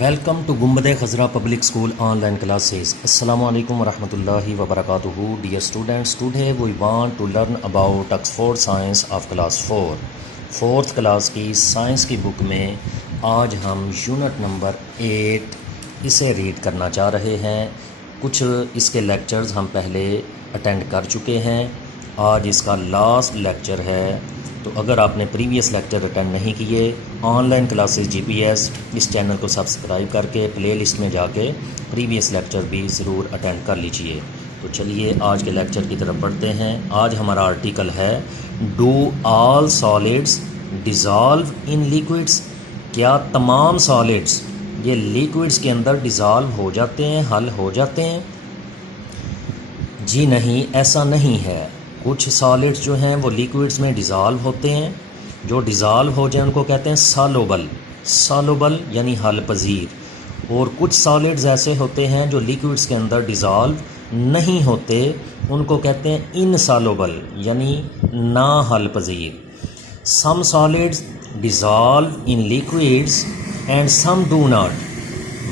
Welcome to Gumbad Khazra public school online classes. अस्सलामु अलैकुम वरहमतुल्लाहि वबरकातुहू। Dear students, today we want to learn about Oxford science of class 4th class की साइंस की बुक में आज हम यूनिट नंबर 8 इसे रीड करना चाह रहे हैं। कुछ इसके लेक्चर्स हम पहले अटेंड कर चुके हैं, आज इसका लास्ट लेक्चर है। तो अगर आपने प्रीवियस लेक्चर अटेंड नहीं किए, ऑनलाइन क्लासेस जीपीएस इस चैनल को सब्सक्राइब करके प्लेलिस्ट में जाके प्रीवियस लेक्चर भी ज़रूर अटेंड कर लीजिए। तो चलिए आज के लेक्चर की तरफ बढ़ते हैं। आज हमारा आर्टिकल है do all solids dissolve in liquids. क्या तमाम सॉलिड्स ये लिक्विड्स के अंदर डिज़ॉल्व हो जाते हैं, हल हो जाते हैं? जी नहीं, ऐसा नहीं है। कुछ सॉलिड्स जो हैं वो लिक्विड्स में डिज़ॉल्व होते हैं। जो डिज़ॉल्व हो जाए उनको कहते हैं सॉल्युबल यानी हल पजीर। और कुछ सॉलिड्स ऐसे होते हैं जो लिक्विड्स के अंदर डिज़ॉल्व नहीं होते, उनको कहते हैं इनसॉल्युबल यानी ना हल पजीर। Some solids dissolve in liquids and some do not.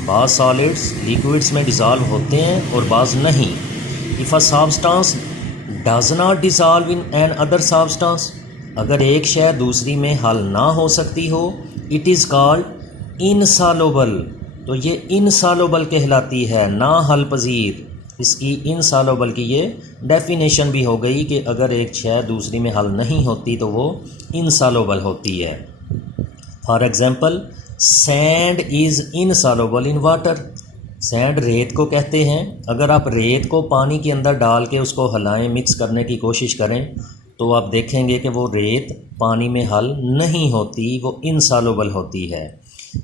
बाज़ सॉलिड्स लिक्विड्स में डिज़ॉल्व होते हैं और बाज़ नहीं। If a substance does not dissolve in another substance, अगर एक शय दूसरी में हल ना हो सकती हो, इट इज़ कॉल्ड इनसॉल्युबल। तो ये इनसॉल्युबल कहलाती है, ना हल पजीर। इसकी इनसॉल्युबल की ये डेफिनेशन भी हो गई कि अगर एक शय दूसरी में हल नहीं होती तो वो इनसॉल्युबल होती है। For example, sand is insoluble in water. Sand रेत को कहते हैं। अगर आप रेत को पानी के अंदर डाल के उसको हिलाएं, मिक्स करने की कोशिश करें, तो आप देखेंगे कि वो रेत पानी में हल नहीं होती, वो इनसॉल्युबल होती है।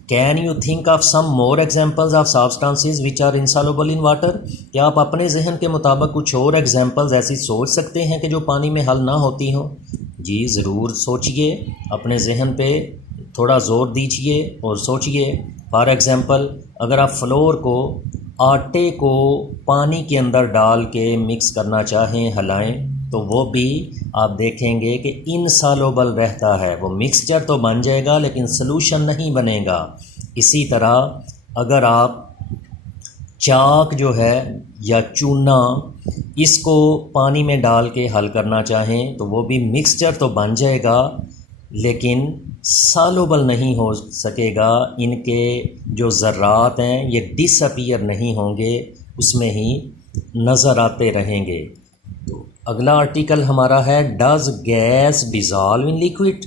Can you think of some more examples of substances which are insoluble in water? क्या आप अपने जहन के मुताबिक कुछ और एग्जाम्पल्स ऐसी सोच सकते हैं कि जो पानी में हल ना होती हो? जी ज़रूर सोचिए, अपने जहन पे थोड़ा ज़ोर दीजिए और सोचिए। फॉर एग्ज़ाम्पल, अगर आप फ्लोर को, आटे को पानी के अंदर डाल के मिक्स करना चाहें, हिलाएं, तो वो भी आप देखेंगे कि इनसॉल्युबल रहता है। वो मिक्सचर तो बन जाएगा लेकिन सॉल्यूशन नहीं बनेगा। इसी तरह अगर आप चाक जो है या चूना, इसको पानी में डाल के हल करना चाहें तो वो भी मिक्सचर तो बन जाएगा लेकिन सॉल्युबल नहीं हो सकेगा। इनके जो ज़र्रात हैं ये डिसअपीयर नहीं होंगे, उसमें ही नज़र आते रहेंगे। तो अगला आर्टिकल हमारा है does gas dissolve in liquid.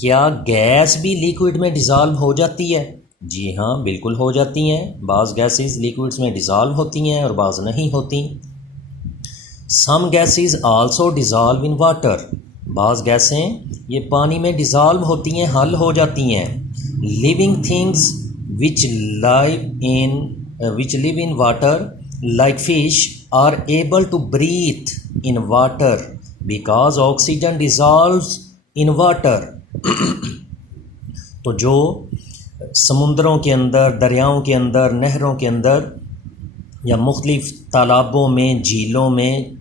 क्या गैस भी लिक्विड में डिज़ॉल्व हो जाती है? जी हाँ, बिल्कुल हो जाती हैं। बाज़ गैसेस लिक्विड्स में डिज़ॉल्व होती हैं और बाज़ नहीं होती। Some gases also dissolve in water. बाज़ गैसें ये पानी में डिज़ॉल्व होती हैं, हल हो जाती हैं। Living things which live in water like fish are able to breathe in water because oxygen dissolves in water. तो जो समुद्रों के अंदर, दरियाओं के अंदर, नहरों के अंदर या मुख्तलिफ़ तालाबों में, झीलों में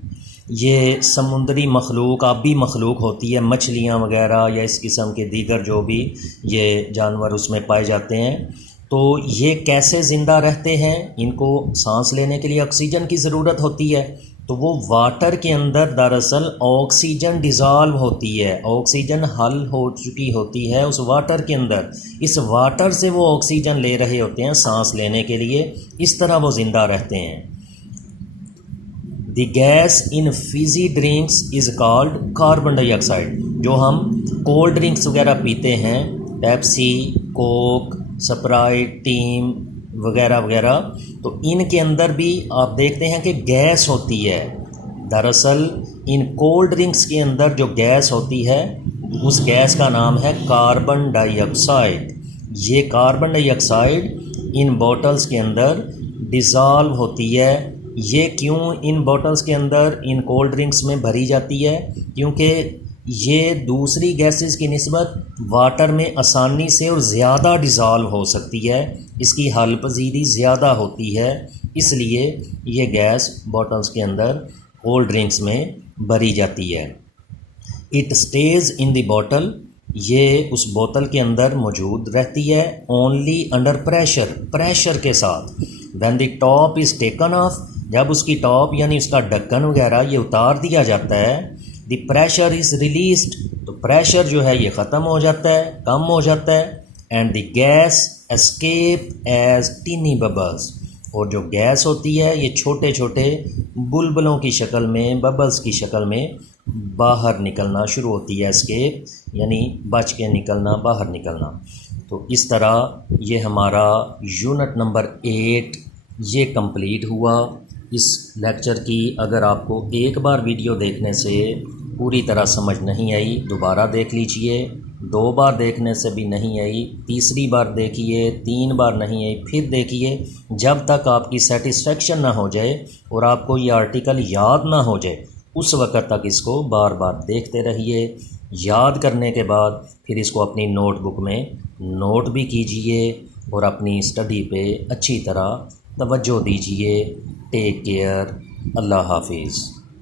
ये समुद्री मखलूक, आबी मखलूक होती है, मछलियाँ वगैरह या इस किस्म के दीगर जो भी ये जानवर उसमें पाए जाते हैं, तो ये कैसे ज़िंदा रहते हैं? इनको सांस लेने के लिए ऑक्सीजन की ज़रूरत होती है। तो वो वाटर के अंदर दरअसल ऑक्सीजन डिज़ॉल्व होती है, ऑक्सीजन हल हो चुकी होती है उस वाटर के अंदर। इस वाटर से वो ऑक्सीजन ले रहे होते हैं सांस लेने के लिए, इस तरह वो ज़िंदा रहते हैं। The gas in Fiji drinks is called carbon dioxide. जो हम कोल्ड ड्रिंक्स वगैरह पीते हैं, पेप्सी, कोक, स्प्राइट, टीम वगैरह वगैरह, तो इनके अंदर भी आप देखते हैं कि गैस होती है। दरअसल इन कोल्ड ड्रिंक्स के अंदर जो गैस होती है उस गैस का नाम है कार्बन डाइऑक्साइड। ये कार्बन डाइऑक्साइड इन बॉटल्स के अंदर डिज़ॉल्व होती है। ये क्यों इन बॉटल्स के अंदर, इन कोल्ड ड्रिंक्स में भरी जाती है? क्योंकि ये दूसरी गैसेस की निस्बत वाटर में आसानी से और ज़्यादा डिज़ॉल्व हो सकती है, इसकी हल पजीरी ज़्यादा होती है, इसलिए ये गैस बॉटल्स के अंदर कोल्ड ड्रिंक्स में भरी जाती है। It stage in the bottle ये उस बोतल के अंदर मौजूद रहती है ओनली अंडर प्रेशर, प्रेशर के साथ। When the top is taken of, जब उसकी टॉप यानी उसका ढक्कन वगैरह ये उतार दिया जाता है, द प्रेशर इज़ रिलीज्ड, तो प्रेशर जो है ये ख़त्म हो जाता है, कम हो जाता है। And the gas escape as tiny bubbles, और जो गैस होती है ये छोटे छोटे बुलबुलों की शक्ल में, बबल्स की शक्ल में बाहर निकलना शुरू होती है। एस्केप यानी बच के निकलना, बाहर निकलना। तो इस तरह ये हमारा यूनिट नंबर 8 ये कंप्लीट हुआ। इस लेक्चर की अगर आपको एक बार वीडियो देखने से पूरी तरह समझ नहीं आई, दोबारा देख लीजिए। 2 बार देखने से भी नहीं आई, तीसरी बार देखिए, 3 बार नहीं आई, फिर देखिए, जब तक आपकी सेटिस्फेक्शन ना हो जाए और आपको ये आर्टिकल याद ना हो जाए उस वक़्त तक इसको बार बार देखते रहिए। याद करने के बाद फिर इसको अपनी नोटबुक में नोट भी कीजिए और अपनी स्टडी पे अच्छी तरह तवज्जो दीजिए। टेक केयर, अल्लाह हाफिज़।